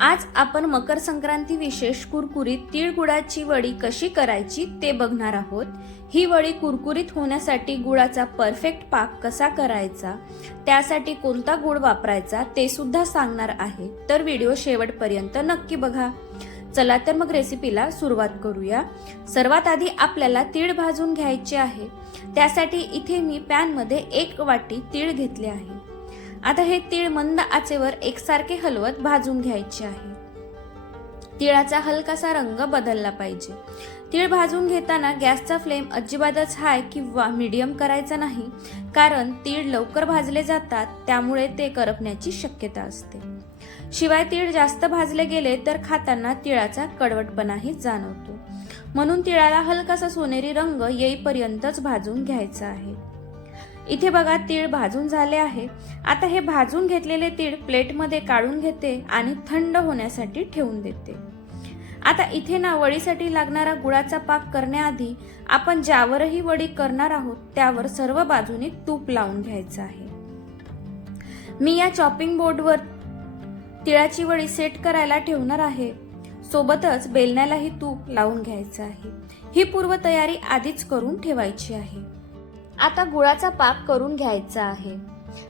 आज आपण मकर संक्रांती विशेष कुरकुरीत तिळगुळाची वडी कशी करायची ते बघणार आहोत. ही वडी कुरकुरीत होण्यासाठी गुळाचा परफेक्ट पाक कसा करायचा त्यासाठी कोणता गुळ वापरायचा ते सुद्धा सांगणार आहे. तर व्हिडिओ शेवटपर्यंत नक्की बघा. चला तर मग रेसिपीला सुरुवात करूया. सर्वात आधी आपल्याला तीळ भाजून घ्यायचे आहे. त्यासाठी इथे मी पॅनमध्ये एक वाटी तीळ घेतले आहे. आता हे तीळ मंद आचेवर एकसारखे हलवत भाजून घ्यायचे आहे. तिळाचा हलकासा रंग बदलला पाहिजे. तीळ भाजून घेताना गॅसचा फ्लेम अजिबातच हाय किंवा मीडियम करायचा नाही कारण तीळ लवकर भाजले जातात त्यामुळे ते करपण्याची शक्यता असते. शिवाय तीळ जास्त भाजले गेले तर खाताना तिळाचा कडवटपणाही जाणवतो. म्हणून तिळाला हलकासा सोनेरी रंग येईपर्यंतच भाजून घ्यायचा आहे. इथे बघा तीळ भाजून झाले आहे. आता हे भाजून घेतलेले तीळ प्लेटमध्ये काढून घेते आणि थंड होण्यासाठी ठेवून देते. आता इथे ना वडीसाठी लागणारा गुळाचा पाक करण्याआधी आपण ज्यावरही वडी करणार आहोत त्यावर सर्व बाजूने तूप लावून घ्यायचं आहे. मी या चॉपिंग बोर्डवर तिळाची वडी सेट करायला ठेवणार आहे. सोबतच बेलण्यालाही तूप लावून घ्यायचं आहे. ही पूर्वतयारी आधीच करून ठेवायची आहे. आता गुळाचा पाक करून घ्यायचा आहे.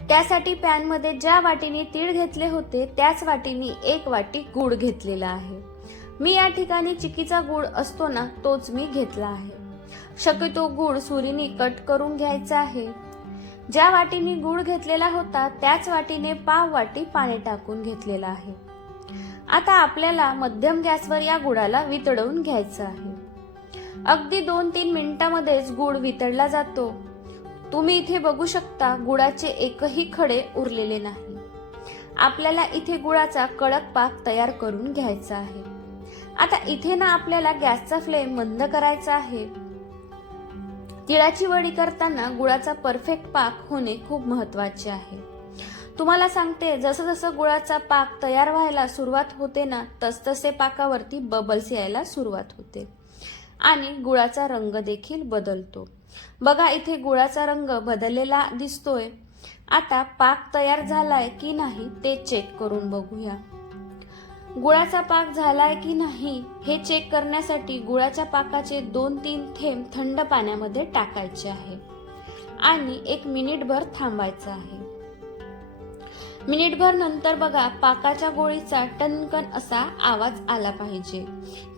त्यासाठी पॅनमध्ये ज्या वाटीने तीळ घेतले होते त्याच वाटीने एक वाटी गुळ घेतलेला आहे. मी या ठिकाणी चिकीचा गुळ असतो ना तोच मी घेतला आहे. शक्यतो गुळ सुरीने कट करून घ्यायचा आहे. ज्या वाटीने गुळ घेतलेला होता त्याच वाटीने पाव वाटी पाणी टाकून घेतलेला आहे. आता आपल्याला मध्यम गॅसवर या गुळाला वितळवून घ्यायचं आहे. अगदी दोन तीन मिनिटांमध्येच गुळ वितळला जातो. तुम्ही इथे बघू शकता गुळाचे एकही खडे उरलेले नाही. आपल्याला इथे गुळाचा कडक पाक तयार करून घ्यायचा आहे. आता इथे ना आपल्याला गॅसचा फ्लेम मंद करायचा आहे. तिळाची वडी करताना गुळाचा परफेक्ट पाक होणे खूप महत्त्वाचे आहे. तुम्हाला सांगते जसं जसं गुळाचा पाक तयार व्हायला सुरुवात होते ना तसतसे पाकावरती बबल्स यायला सुरुवात होते. आणि गुळाचा रंग देखील बदलतो. बघा इथे गुळाचा रंग बदललेला दिसतोय. आता पाक तयार झालाय की नाही ते चेक करून बघूया. गुळाचा पाक झालाय की नाही हे चेक करण्यासाठी गुळाच्या पाकाचे दोन तीन थेंब थंड पाण्यामध्ये टाकायचे आहे. आणि एक मिनिटभर थांबायचं आहे. मिनिटभर नंतर बघा पाकाच्या गोळीचा टनकन असा आवाज आला पाहिजे.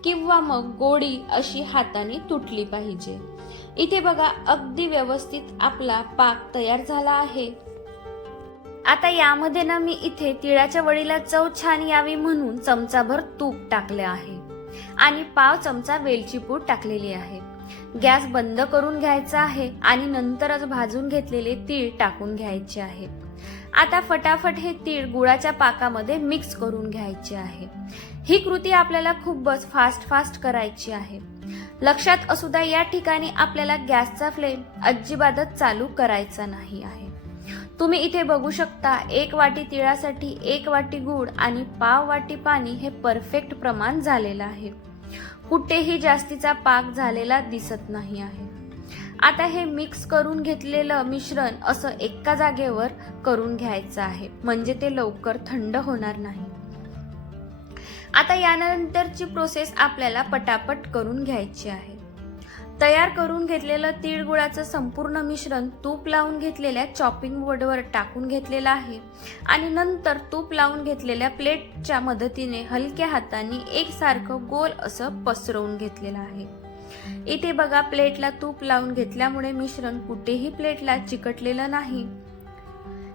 किंवा मग गोळी अशी हाताने तुटली पाहिजे. इथे बघा अगदी व्यवस्थित आपला पाक तयार झाला आहे. आता यामध्ये ना मी इथे तिळाच्या वडीला चव छान यावी म्हणून चमचाभर तूप टाकले आहे. आणि पाव चमचा वेलची पूड टाकलेली आहे. गॅस बंद करून घ्यायचा आहे आणि नंतरच भाजून घेतलेले तीळ टाकून घ्यायचे आहे. आता फटाफट हे तीळ गुळाच्या पाकामध्ये मिक्स करून घ्यायचे आहे. ही कृती आपल्याला खूपच फास्ट फास्ट करायची आहे. लक्षात असू द्या या ठिकाणी आपल्याला गॅसचा फ्लेम अजिबातच चालू करायचा नाही आहे. तुम्ही इथे बघू शकता एक वाटी तिळासाठी एक वाटी गूळ आणि पाव वाटी पाणी हे परफेक्ट प्रमाण झालेलं आहे. कुठेही जास्तीचा पाक झालेला दिसत नाही आहे. आता हे मिक्स करून घेतलेलं मिश्रण असं एका जागेवर करून घ्यायचं आहे म्हणजे ते लवकर थंड होणार नाही. आता यानंतरची प्रोसेस आपल्याला पटापट करून घ्यायची आहे. तयार करून घेतलेलं तिळगुळाचं संपूर्ण मिश्रण तूप लावून घेतलेल्या चॉपिंग बोर्डवर टाकून घेतलेलं आहे आणि नंतर तूप लावून घेतलेल्या प्लेटच्या मदतीने हलक्या हाताने एकसारखं गोल असं पसरवून घेतलेलं आहे. इथे बघा प्लेटला तूप लावून घेतल्यामुळे मिश्रण कुठेही प्लेटला चिकटलेलं नाही.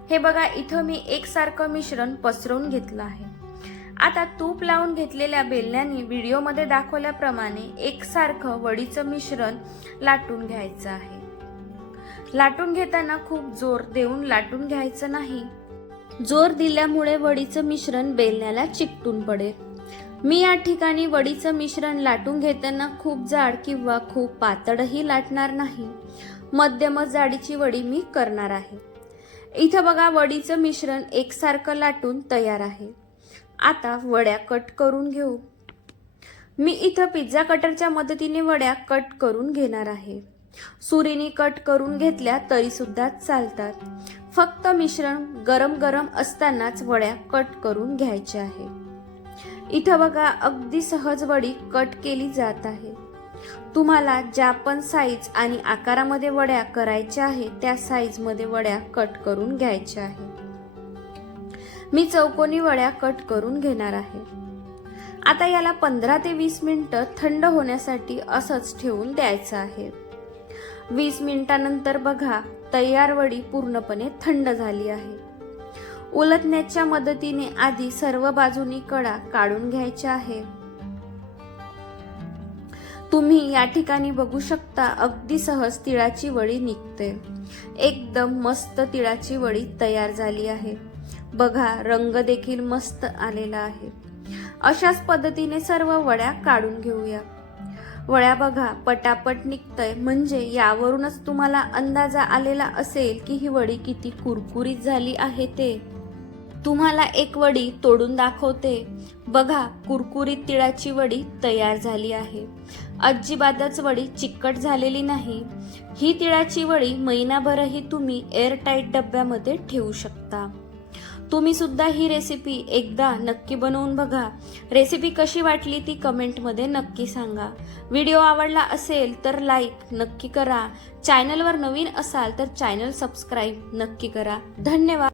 हे बघा इथं मी एकसारखं मिश्रण पसरवून घेतलं आहे. आता तूप लावून घेतलेल्या बेलण्याने व्हिडिओमध्ये दाखवल्याप्रमाणे एकसारखं वडीचं मिश्रण लाटून घ्यायचं आहे. लाटून घेताना खूप जोर देऊन लाटून घ्यायचं नाही. जोर दिल्यामुळे वडीचं मिश्रण बेलण्याला चिकटून पडेल. मी या ठिकाणी वडीचं मिश्रण लाटून घेताना खूप जाड किंवा खूप पातळही लाटणार नाही. मध्यमच जाडीची वडी मी करणार आहे. इथं बघा वडीचं मिश्रण एकसारखं लाटून तयार आहे. आता वड्या कट करून घेऊ. मी इथं पिझ्झा कटरच्या मदतीने वड्या कट करून घेणार आहे. सुरीने कट करून घेतल्या तरी सुद्धा चालतात. फक्त मिश्रण गरम गरम असतानाच वड्या कट करून घ्यायच्या आहे इथं बघा अगदी सहज वडी कट केली जात आहे. तुम्हाला ज्या पण साईज आणि आकारामध्ये वड्या करायच्या आहे त्या साईजमध्ये वड्या कट करून घ्यायच्या आहे मी चौकोनी वड्या कट करून घेणार आहे. आता याला पंधरा ते वीस मिनिटं थंड होण्यासाठी असंच ठेवून द्यायचं आहे. वीस मिनिटानंतर बघा तयार वडी पूर्णपणे थंड झाली आहे. उलटण्याच्या मदतीने आधी सर्व बाजूनी कडा काढून घ्यायच्या आहे. तुम्ही या ठिकाणी बघू शकता अगदी सहज तिळाची वडी निघते. एकदम मस्त तिळाची वडी तयार झाली आहे. बघा रंग देखील मस्त आलेला आहे. अशाच पद्धतीने सर्व वड्या काढून घेऊया. वड्या बघा पटापट निघतंय. म्हणजे यावरूनच तुम्हाला अंदाजा आलेला असेल की ही वडी किती कुरकुरीत झाली आहे ते. तुम्हाला एक वडी तोडून दाखवते. बघा कुरकुरीत तिळाची वडी तयार झाली आहे. अजिबातच वडी चिकट झालेली नाही. ही तिळाची वडी महिनाभरही तुम्ही एअरटाईट डब्यामध्ये ठेवू शकता. तुम्ही सुद्धा ही रेसिपी एकदा नक्की बनवून बघा. रेसिपी कशी वाटली ती कमेंटमध्ये नक्की सांगा. व्हिडिओ आवडला असेल तर लाईक नक्की करा. चॅनलवर नवीन असाल तर चॅनल सबस्क्राईब नक्की करा. धन्यवाद.